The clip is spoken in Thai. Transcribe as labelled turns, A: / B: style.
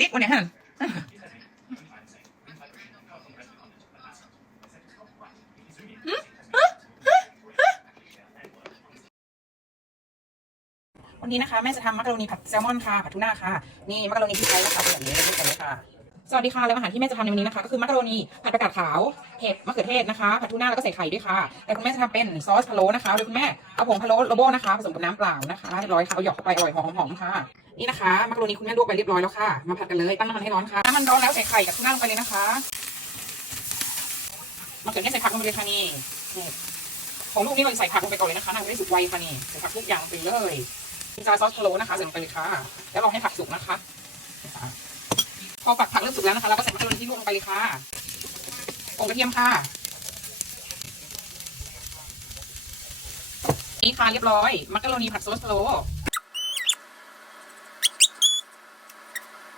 A: ติ๊กวันนี้ฮะวันนี้นะคะแม่จะทำมักกะโรนีผัดแซลมอนค่ะผัดทูน่าค่ะ นี่มักกะโรนีที่ใช้นะคะเป็นแบบนี้นี่กันเลยค่ะ สวัสดีค่ะแล้วอาหารที่แม่จะทำในวันนี้นะคะก็คือมักกะโรนีผัดประกาศขาวเห็ดมะเขือเทศนะคะผัดทูน่าแล้วก็ใส่ไข่ด้วยค่ะ แต่คุณแม่จะทำเป็นซอสพะโล้นะคะโดยคุณแม่เอาผงพะโล้โลโบนะคะผสมกับน้ำเปล่านะคะเรียบร้อยค่ะเอาหยอกเข้าไปอร่อยหอมหอมๆค่ะนี่นะคะมักกะโรนีคุณแม่ลวกไปเรียบร้อยแล้วค่ะมาผัดกันเลยตั้งน้ำมันให้ร้อนค่ะน้ำมันร้อนแล้วใส่ไข่กับทูน่าลงไปเลยนะคะมะเขือเทศใส่ผักลงไปเลยค่ะนี่ของลูกนี่เราใส่ผักลงไปก่อนเลยนะคะน่าจะได้สุกไวค่ะนี่ใส่ผักทุกอย่างไปเลยพิซซ่าซอสพะโล้นะคะใส่ลงไปเลยค่ะ แล้วราให้ผักสุกนะคะ พอฝักผักเริ่มสุกแล้วนะคะเราก็ใส่มะเขือที่ลวกลงไปเลยค่ะองกระเทียมค่ะนี่ค่ะเรียบร้อย มักกะโรนีผัดซอสพะโล